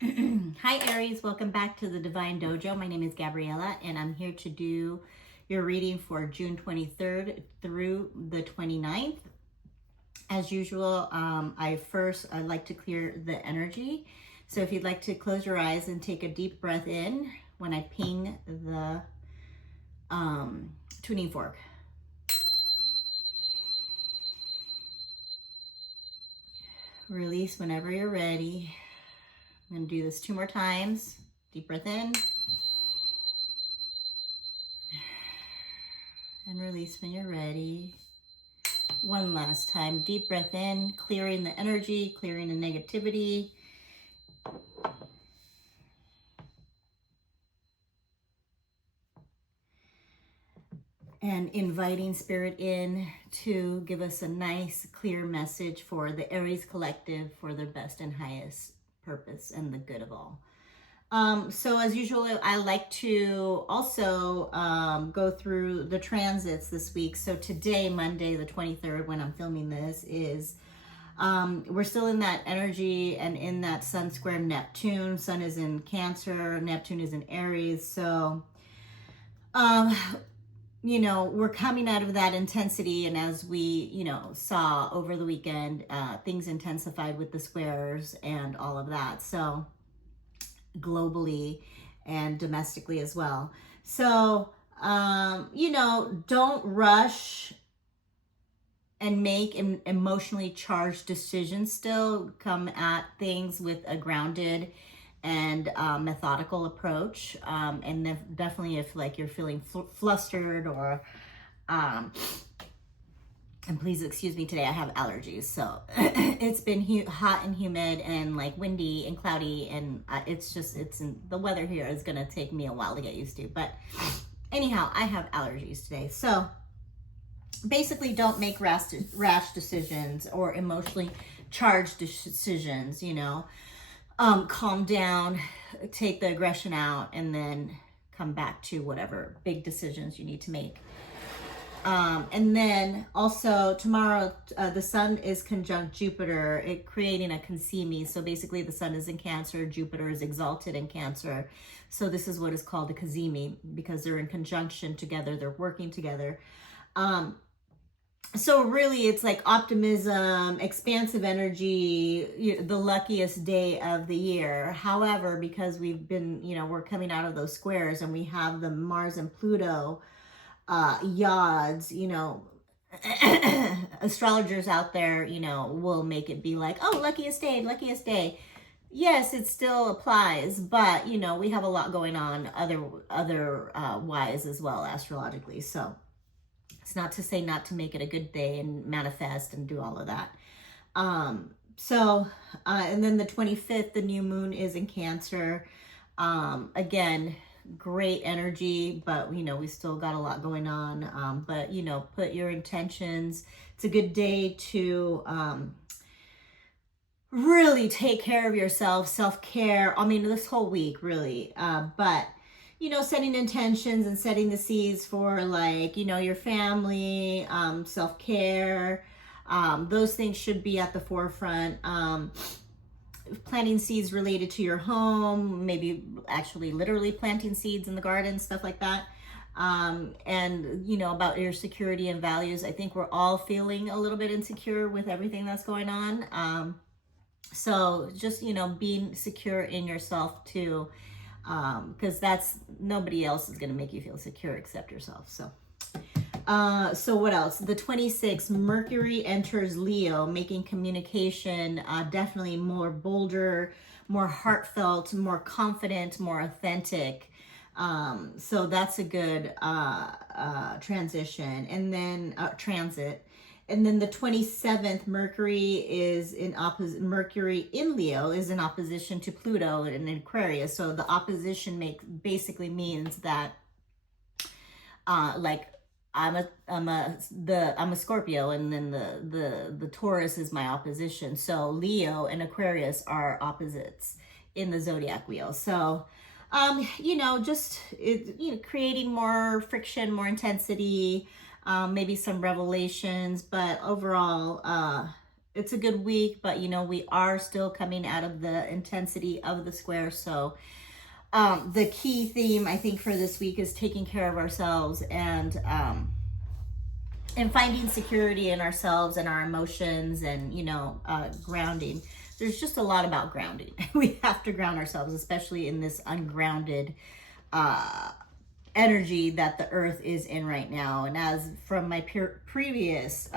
Hi Aries, welcome back to the Divine Dojo. My name is Gabriela and I'm here to do your reading for June 23rd through the 29th. As usual, I'd like to clear the energy. So if you'd like to close your eyes and take a deep breath in when I ping the tuning fork. Release whenever you're ready. I'm going to do this 2 more times. Deep breath in. And release when you're ready. One last time. Deep breath in, clearing the energy, clearing the negativity. And inviting Spirit in to give us a nice, clear message for the Aries collective for their best and highest purpose and the good of all. So as usual, I like to also go through the transits this week. So today, Monday, the 23rd, when I'm filming this, is we're still in that energy and in that Sun square Neptune. Sun is in Cancer, Neptune is in Aries. So, you know, we're coming out of that intensity. And as we, you know, saw over the weekend, things intensified with the squares and all of that. So globally and domestically as well. So, you know, don't rush and make emotionally charged decisions. Still come at things with a grounded and methodical approach. And definitely if like you're feeling flustered or and please excuse me, today I have allergies. So it's been hot and humid and like windy and cloudy. And the weather here is going to take me a while to get used to. But anyhow, I have allergies today. So basically don't make rash decisions or emotionally charged decisions, you know. Calm down, take the aggression out, and then come back to whatever big decisions you need to make. And then also tomorrow, the sun is conjunct Jupiter, creating a consimi. So basically the sun is in Cancer, Jupiter is exalted in Cancer. So this is what is called a consimi because they're in conjunction together, they're working together. So really it's like optimism, expansive energy, the luckiest day of the year. However, because we've been, you know, we're coming out of those squares and we have the Mars and Pluto yods, you know, astrologers out there, you know, will make it be like, oh, luckiest day, luckiest day. Yes, it still applies, but you know, we have a lot going on other wise as well astrologically. So it's not to say not to make it a good day and manifest and do all of that. And then the 25th, the new moon is in Cancer. Again, great energy, but you know, we still got a lot going on. But you know, put your intentions. It's a good day to really take care of yourself, self-care. I mean, this whole week really, but you know, setting intentions and setting the seeds for like, you know, your family, self-care, those things should be at the forefront. Planting seeds related to your home, maybe actually literally planting seeds in the garden, stuff like that. And you know, about your security and values. I think we're all feeling a little bit insecure with everything that's going on. So just, you know, being secure in yourself too, because nobody else is going to make you feel secure except yourself. So what else? The 26th, Mercury enters Leo, making communication definitely more bolder, more heartfelt, more confident, more authentic. So that's a good transition. And then transit. And then the 27th, Mercury in Leo is in opposition to Pluto in Aquarius. So the opposition basically means that like I'm a Scorpio, and then the Taurus is my opposition. So Leo and Aquarius are opposites in the zodiac wheel. So you know, just creating more friction, more intensity, maybe some revelations, but overall it's a good week, but you know, we are still coming out of the intensity of the square. So the key theme I think for this week is taking care of ourselves and finding security in ourselves and our emotions, and you know, grounding. There's just a lot about grounding. We have to ground ourselves, especially in this ungrounded energy that the earth is in right now. And as from my previous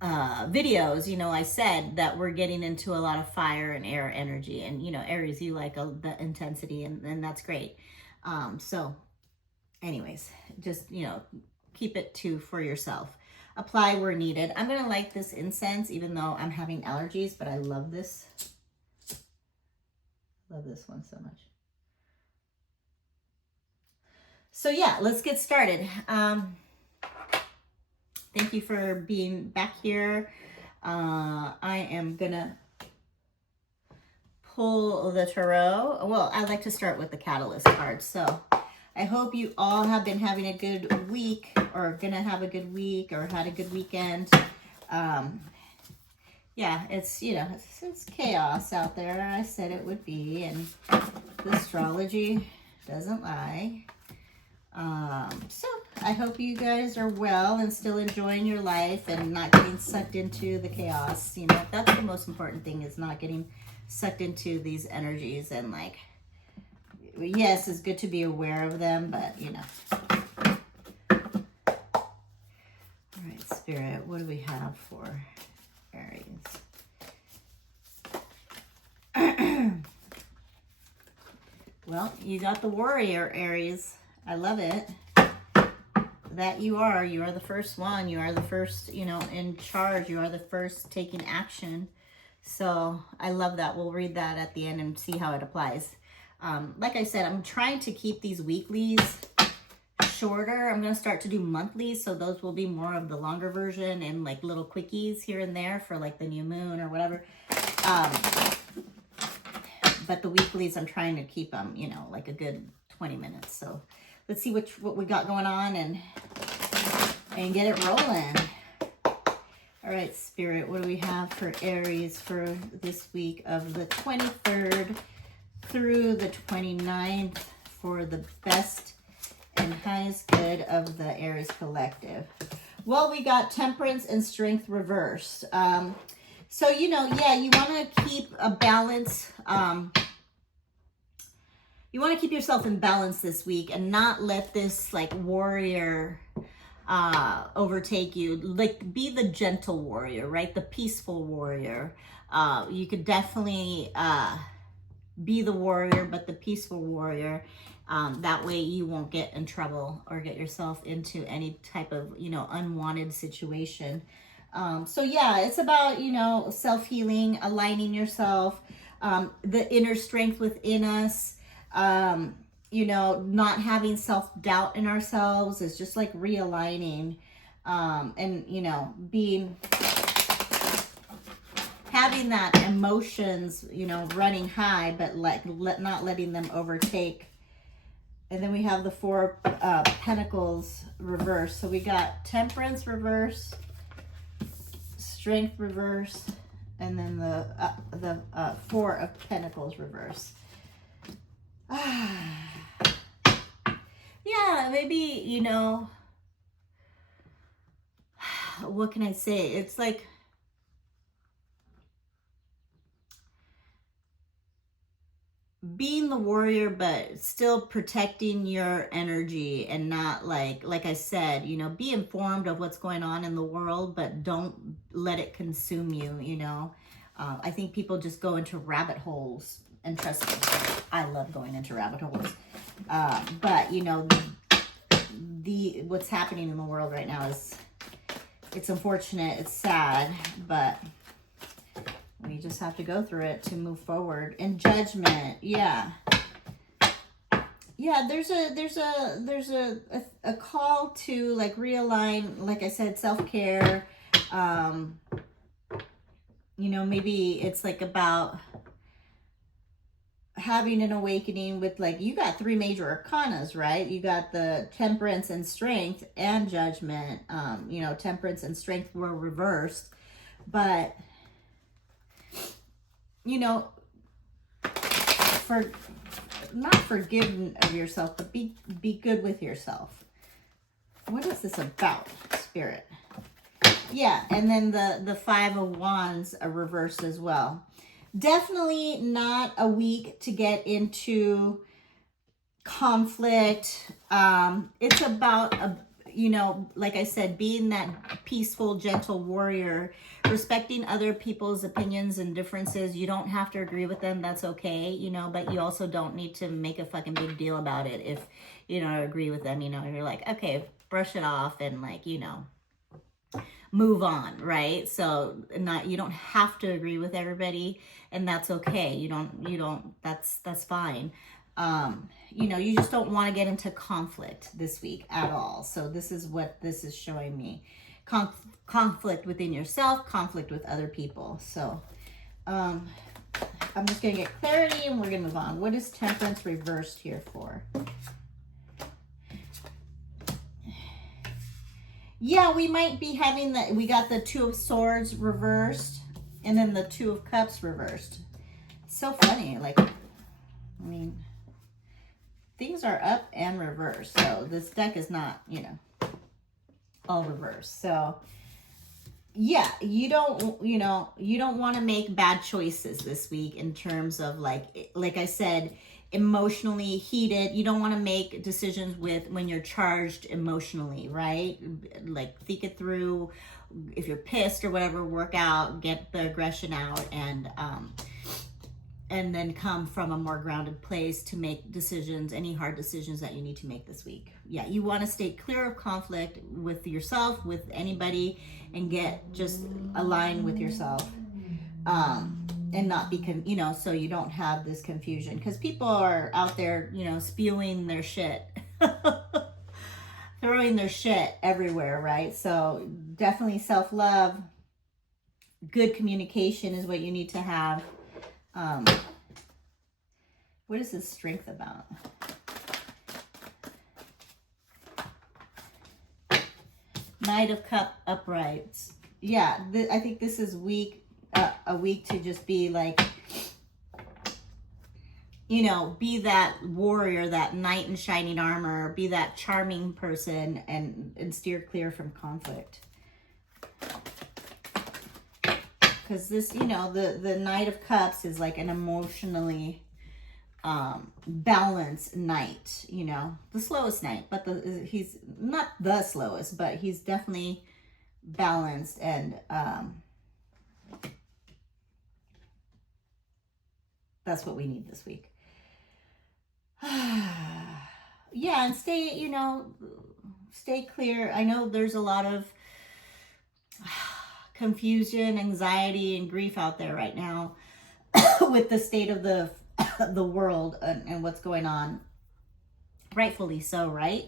videos, you know, I said that we're getting into a lot of fire and air energy, and you know, Aries, you like the intensity, and that's great. So anyways, just, you know, keep it for yourself. Apply where needed. I'm gonna light this incense even though I'm having allergies, but I love this. Love this one so much. So yeah, let's get started. Thank you for being back here. I am gonna pull the tarot. Well, I like to start with the catalyst card. So I hope you all have been having a good week, or gonna have a good week, or had a good weekend. Yeah, it's, you know, it's chaos out there. I said it would be, and the astrology doesn't lie. So I hope you guys are well and still enjoying your life and not getting sucked into the chaos. You know, that's the most important thing, is not getting sucked into these energies. And like, yes, it's good to be aware of them, but you know. All right, Spirit, what do we have for Aries? Well, you got the warrior, Aries. I love it. That you are the first one. You are the first, you know, in charge. You are the first taking action. So I love that. We'll read that at the end and see how it applies. Like I said, I'm trying to keep these weeklies shorter. I'm going to start to do monthlies. So those will be more of the longer version and like little quickies here and there for like the new moon or whatever. But the weeklies, I'm trying to keep them, you know, like a good 20 minutes. So let's see what we got going on and get it rolling. All right, Spirit, what do we have for Aries for this week of the 23rd through the 29th for the best and highest good of the Aries collective? Well, we got Temperance and Strength reversed. So, you know, yeah, you want to keep a balance. You want to keep yourself in balance this week and not let this like warrior overtake you. Like, be the gentle warrior, right? The peaceful warrior. You could definitely be the warrior, but the peaceful warrior. That way you won't get in trouble or get yourself into any type of, you know, unwanted situation. So yeah, it's about, you know, self-healing, aligning yourself, the inner strength within us, you know, not having self-doubt in ourselves is just like realigning, and, you know, having that emotions, you know, running high, but not letting them overtake. And then we have the Four Pentacles reverse. So we got Temperance reverse, Strength reverse, and then the Four of Pentacles reverse. Yeah, maybe, you know, what can I say? It's like, being the warrior, but still protecting your energy and not like I said, you know, be informed of what's going on in the world, but don't let it consume you, you know. I think people just go into rabbit holes, and trust me, I love going into rabbit holes. But, you know, what's happening in the world right now it's unfortunate, it's sad, but we just have to go through it to move forward. And Judgment, yeah. Yeah, there's a call to like realign, like I said, self-care. You know, maybe it's like about having an awakening with, like, you got 3 major arcanas, right? You got the Temperance and Strength and Judgment. You know, Temperance and Strength were reversed, but, you know, not forgiving of yourself, but be good with yourself. What is this about, Spirit? Yeah, and then the 5 of Wands are reversed as well. Definitely not a week to get into conflict. It's about, you know, like I said, being that peaceful, gentle warrior, respecting other people's opinions and differences. You don't have to agree with them. That's okay, you know, but you also don't need to make a fucking big deal about it if you don't agree with them. You know, you're like, okay, brush it off and, like, you know, move on, right? So you don't have to agree with everybody, and that's okay. You don't, that's fine. You know, you just don't want to get into conflict this week at all. So this is what this is showing me. Conflict within yourself, conflict with other people. So, I'm just going to get clarity and we're going to move on. What is Temperance reversed here for? Yeah, we might be having we got the 2 of Swords reversed and then the 2 of Cups reversed. It's so funny. Like, I mean, things are up and reversed. So this deck is not, you know, all reversed. So yeah, you don't want to make bad choices this week in terms of, like I said, emotionally heated. You don't want to make decisions when you're charged emotionally, right? Like, think it through. If you're pissed or whatever, work out, get the aggression out, and then come from a more grounded place to make decisions, any hard decisions that you need to make this week. Yeah, you want to stay clear of conflict with yourself, with anybody, and just align with yourself. And not be, you know, so you don't have this confusion, because people are out there, you know, spewing their shit, throwing their shit everywhere, right? So definitely self-love, good communication is what you need to have. What is this Strength about? Knight of Cup uprights. Yeah, I think this is a week to just be like, you know, be that warrior, that knight in shining armor, be that charming person, and steer clear from conflict. Because this, you know, the Knight of Cups is like an emotionally balanced knight, you know, the slowest knight, but he's not the slowest, but he's definitely balanced, and that's what we need this week. Yeah, and stay clear. I know there's a lot of confusion, anxiety, and grief out there right now with the state of the world and what's going on. Rightfully so, right?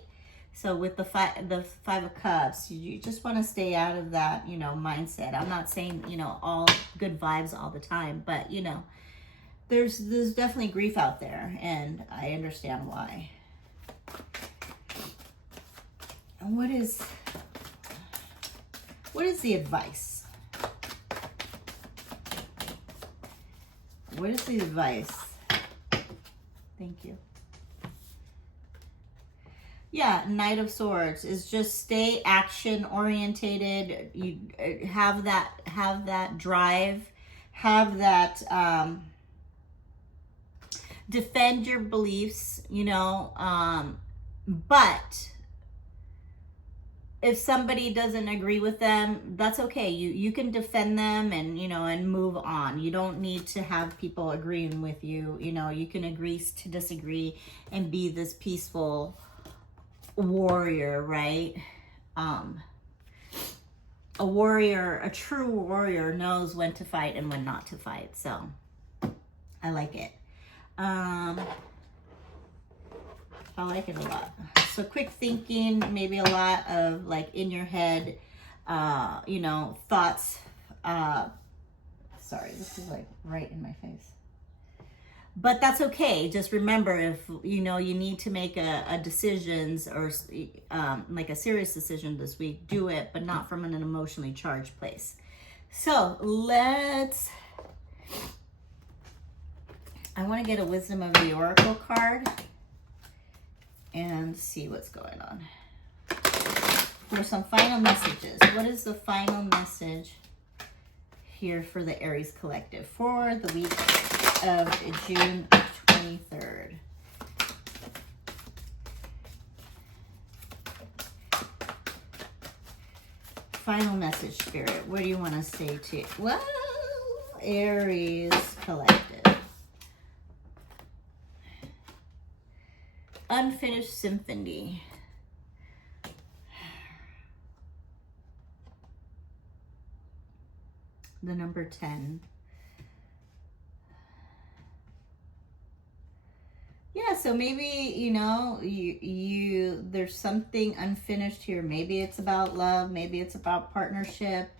So with the 5 of Cups, you just want to stay out of that, you know, mindset. I'm not saying, you know, all good vibes all the time, but, you know, there's definitely grief out there, and I understand why. And what is the advice? What is the advice? Thank you. Yeah, Knight of Swords is just stay action orientated. You have that drive, have that defend your beliefs, you know, but if somebody doesn't agree with them, that's okay. You can defend them and, you know, and move on. You don't need to have people agreeing with you. You know, you can agree to disagree and be this peaceful warrior, right? A warrior, a true warrior knows when to fight and when not to fight. So I like it. I like it a lot. So quick thinking, maybe a lot of like in your head, you know, thoughts. Sorry, this is like right in my face. But that's okay. Just remember, if you know you need to make a decisions or like a serious decision this week, do it, but not from an emotionally charged place. So I want to get a Wisdom of the Oracle card and see what's going on. For some final messages. What is the final message here for the Aries collective for the week of June 23rd? Final message, Spirit. What do you want to say to, well, Aries collective? Unfinished symphony. The number 10. Yeah, so maybe, you know, you there's something unfinished here. Maybe it's about love. Maybe it's about partnership.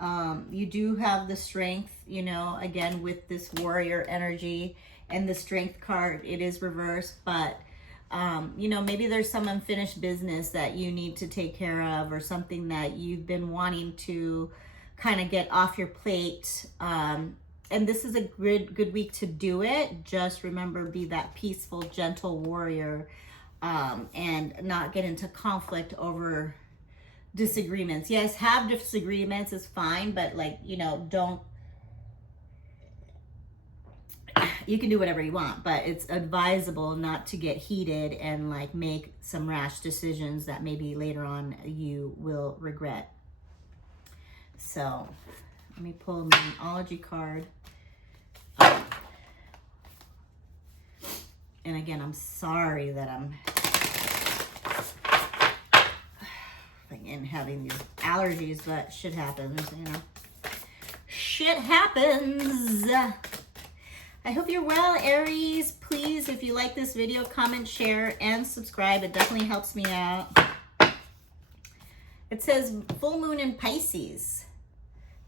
You do have the strength, you know, again, with this warrior energy and the strength card. It is reversed, but, you know, maybe there's some unfinished business that you need to take care of, or something that you've been wanting to kind of get off your plate. And this is a good week to do it. Just remember, be that peaceful, gentle warrior, and not get into conflict over disagreements. Yes, have disagreements is fine, but like, you know, you can do whatever you want, but it's advisable not to get heated and like make some rash decisions that maybe later on you will regret. So let me pull a numerology card. And again, I'm sorry that I'm having these allergies, but shit happens, you know. Shit happens. I hope you're well, Aries. Please, if you like this video, comment, share, and subscribe. It definitely helps me out. It says full moon in Pisces.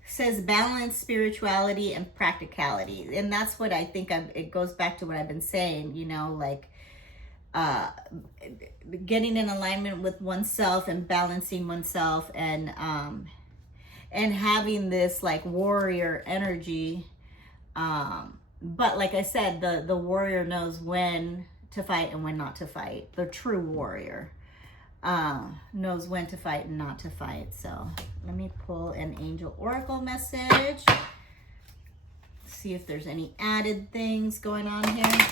Says balance, spirituality, and practicality. And that's what I think it goes back to what I've been saying, you know, like getting in alignment with oneself and balancing oneself, and having this like warrior energy. But like I said, the warrior knows when to fight and when not to fight. The true warrior knows when to fight and not to fight. So let me pull an angel oracle message. See if there's any added things going on here.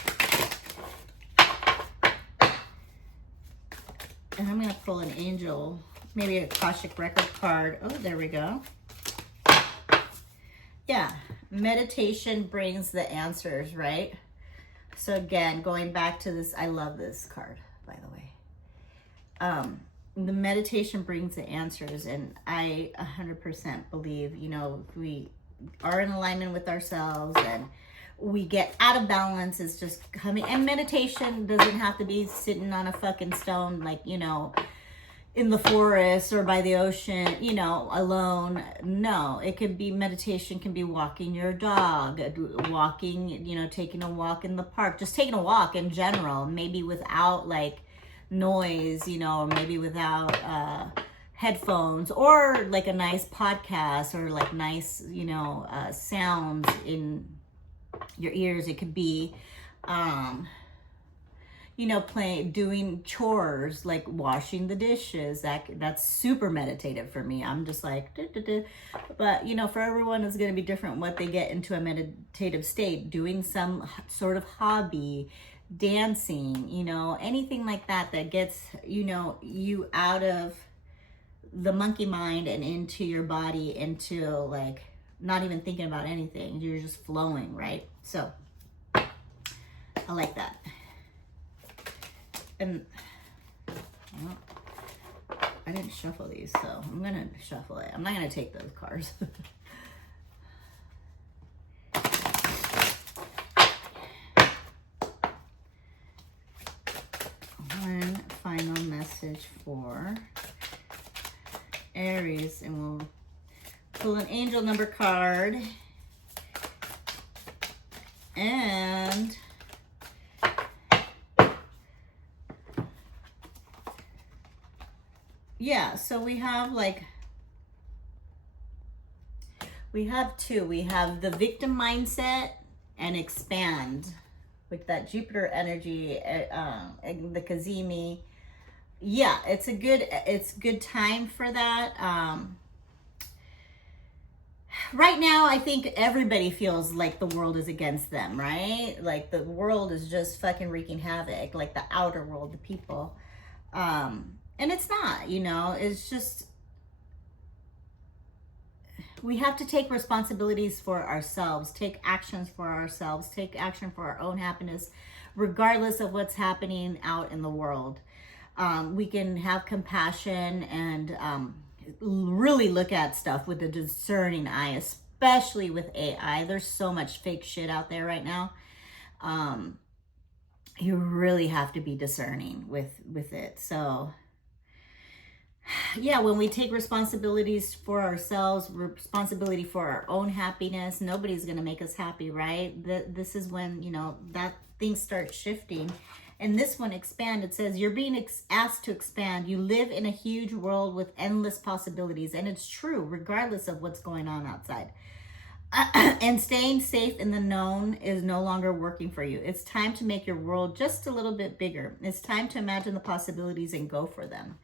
And I'm going to pull an angel, maybe a Akashic record card. Oh, there we go. Yeah, meditation brings the answers, right? So again, going back to this, I love this card, by the way. The meditation brings the answers, and I 100% believe, you know, if we are in alignment with ourselves and we get out of balance, it's just coming. And meditation doesn't have to be sitting on a fucking stone, like, you know, in the forest or by the ocean, you know, alone. No, it could be, meditation can be walking your dog, walking, you know, taking a walk in the park, just taking a walk in general, maybe without like noise, you know, or maybe without headphones, or like a nice podcast, or like nice, you know, sounds in your ears. It could be, you know, doing chores, like washing the dishes. That's super meditative for me. I'm just like, but you know, for everyone it's going to be different what they get into a meditative state. Doing some sort of hobby, dancing, you know, anything like that that gets, you know, you out of the monkey mind and into your body, into like not even thinking about anything. You're just flowing, right? So I like that. And well, I didn't shuffle these, so I'm gonna shuffle it. I'm not gonna take those cards. One final message for Aries, and we'll pull an angel number card and yeah, so we have like, we have two. We have the victim mindset and expand with that Jupiter energy, the Kazemi. Yeah, it's good time for that. Right now, I think everybody feels like the world is against them, right? Like the world is just fucking wreaking havoc, like the outer world, the people. And it's not, you know, it's just, we have to take responsibilities for ourselves, take actions for ourselves, take action for our own happiness, regardless of what's happening out in the world. We can have compassion and really look at stuff with a discerning eye, especially with AI. There's so much fake shit out there right now. You really have to be discerning with it. So yeah, when we take responsibilities for ourselves, responsibility for our own happiness, nobody's going to make us happy, right? This is when, you know, that things start shifting. And this one, expand, it says you're being asked to expand. You live in a huge world with endless possibilities. And it's true, regardless of what's going on outside. And staying safe in the known is no longer working for you. It's time to make your world just a little bit bigger. It's time to imagine the possibilities and go for them.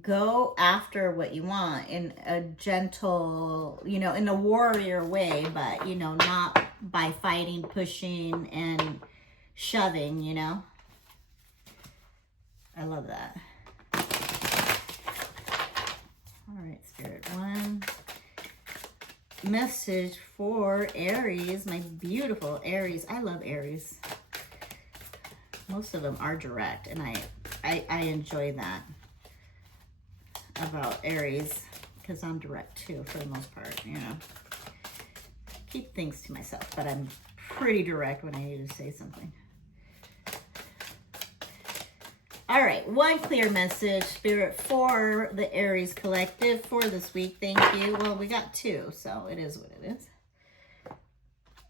Go after what you want in a gentle, you know, in a warrior way, but, you know, not by fighting, pushing, and shoving, you know. I love that. All right, Spirit. One message for Aries, my beautiful Aries. I love Aries. Most of them are direct, and I enjoy that about Aries, because I'm direct too for the most part, you know. Keep things to myself, but I'm pretty direct when I need to say something. All right, one clear message, Spirit, for the Aries collective for this week. Thank you. Well, we got two, so it is what it is.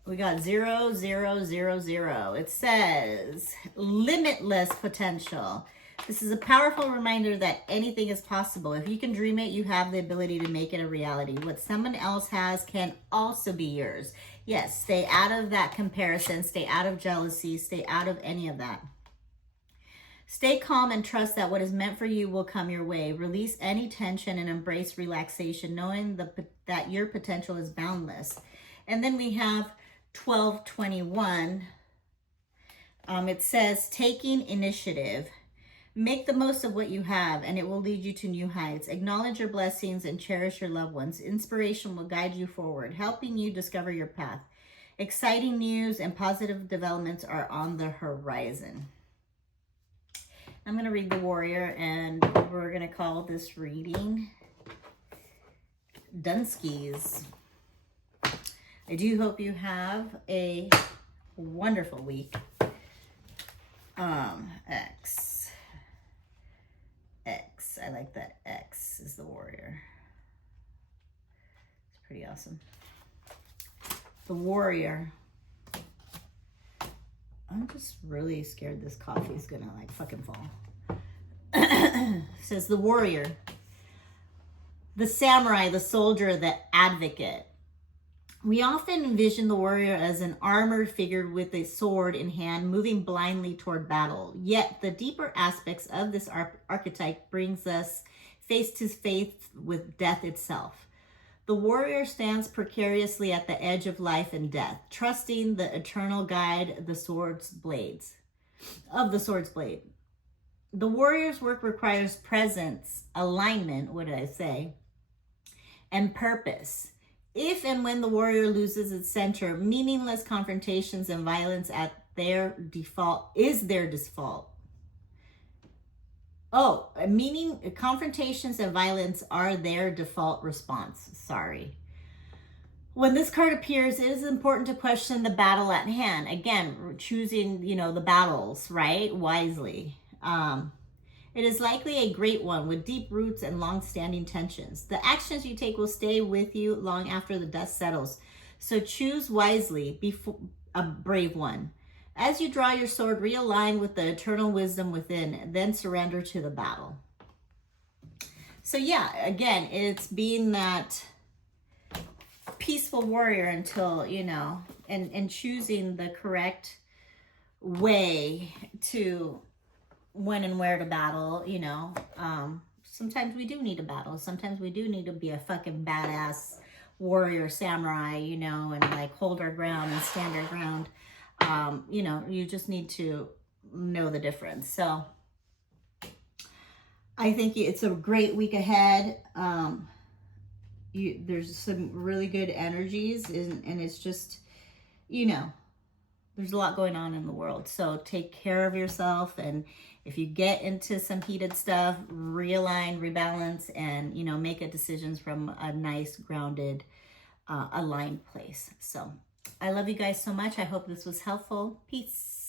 We got 0, 0, 0, 0. It says limitless potential. This is a powerful reminder that anything is possible. If you can dream it, you have the ability to make it a reality. What someone else has can also be yours. Yes, stay out of that comparison. Stay out of jealousy. Stay out of any of that. Stay calm and trust that what is meant for you will come your way. Release any tension and embrace relaxation, knowing that your potential is boundless. And then we have 1221. It says, taking initiative. Make the most of what you have, and it will lead you to new heights. Acknowledge your blessings and cherish your loved ones. Inspiration will guide you forward, helping you discover your path. Exciting news and positive developments are on the horizon. I'm going to read the Warrior, and we're going to call this reading Dunskies. I do hope you have a wonderful week. X. I like that X is the Warrior. It's pretty awesome. The Warrior. I'm just really scared this coffee is gonna like fucking fall. It says the Warrior. The samurai, the soldier, the advocate. We often envision the warrior as an armored figure with a sword in hand, moving blindly toward battle. Yet the deeper aspects of this archetype brings us face to face with death itself. The warrior stands precariously at the edge of life and death, trusting the eternal guide of the sword's blade. The warrior's work requires presence, alignment, and purpose. If and when the warrior loses its center, meaningless confrontations and violence is their default. Confrontations and violence are their default response. Sorry. When this card appears, it is important to question the battle at hand. Again, choosing, the battles, right? Wisely. It is likely a great one with deep roots and long-standing tensions. The actions you take will stay with you long after the dust settles. So choose wisely, be a brave one. As you draw your sword, realign with the eternal wisdom within, then surrender to the battle. So yeah, again, it's being that peaceful warrior until, you know, and choosing the correct way to when and where to battle, you know. Sometimes we do need a battle. Sometimes we do need to be a fucking badass warrior samurai, you know, and like hold our ground and stand our ground. You know, you just need to know the difference. So I think it's a great week ahead. There's some really good energies, and it's just, you know, there's a lot going on in the world. So take care of yourself, and if you get into some heated stuff, realign, rebalance, and, you know, make decisions from a nice, grounded, aligned place. So I love you guys so much. I hope this was helpful. Peace.